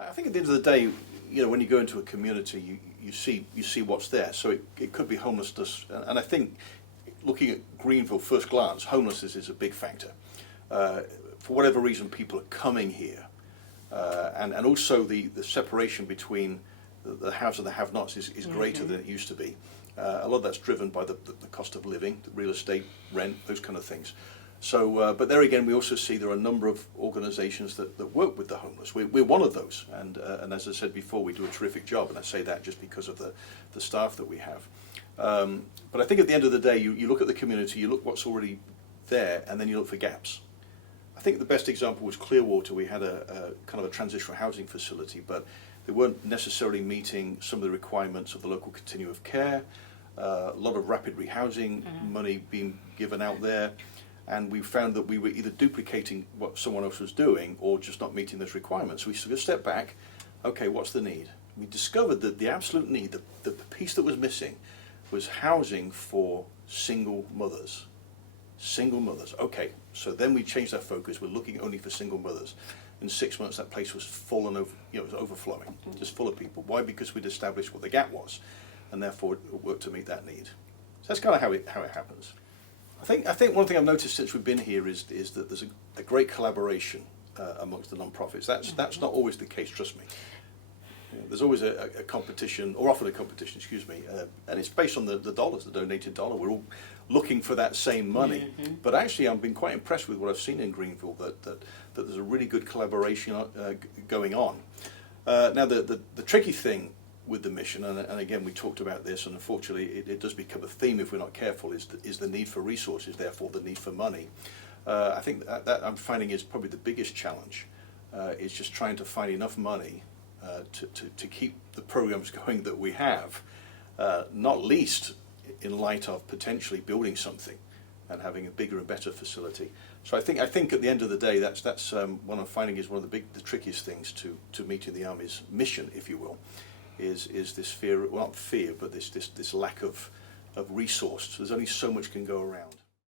I think at the end of the day, when you go into a community, you see what's there. So it could be homelessness, and I think looking at Greenville first glance, homelessness is a big factor. For whatever reason, people are coming here, and also the separation between the haves and the have-nots is greater than it used to be. A lot of that's driven by the cost of living, the real estate, rent, those kind of things. So, but there again, we also see there are a number of organisations that work with the homeless. We're one of those, and as I said before, we do a terrific job, and I say that just because of the staff that we have. But I think at the end of the day, you look at the community, you look what's already there, and then you look for gaps. I think the best example was Clearwater. We had a kind of a transitional housing facility, but they weren't necessarily meeting some of the requirements of the local continuum of care. A lot of rapid rehousing money being given out there. And we found that we were either duplicating what someone else was doing or just not meeting those requirements. So we took a step back. Okay, what's the need? We discovered that the absolute need, the piece that was missing, was housing for single mothers. Single mothers. Okay, so then we changed our focus. We're looking only for single mothers. In 6 months, that place was full and it was overflowing, just full of people. Why? Because we'd established what the gap was, and therefore it worked to meet that need. So that's kind of how it happens. I think one thing I've noticed since we've been here is that there's a great collaboration amongst the non-profits. That's not always the case, trust me. There's always a competition, or often a competition, excuse me, and it's based on the dollars, the donated dollar. We're all looking for that same money. But actually, I've been quite impressed with what I've seen in Greenville, that there's a really good collaboration going on. Now, the tricky thing with the mission, and again we talked about this, and unfortunately it does become a theme if we're not careful, is the need for resources, therefore the need for money. I think that I'm finding is probably the biggest challenge, is just trying to find enough money to keep the programs going that we have, not least in light of potentially building something and having a bigger and better facility. So I think at the end of the day, that's what I'm finding is one of the trickiest things to meeting the Army's mission, if you will. Is this fear, well not fear, but this lack of resource. There's only so much can go around.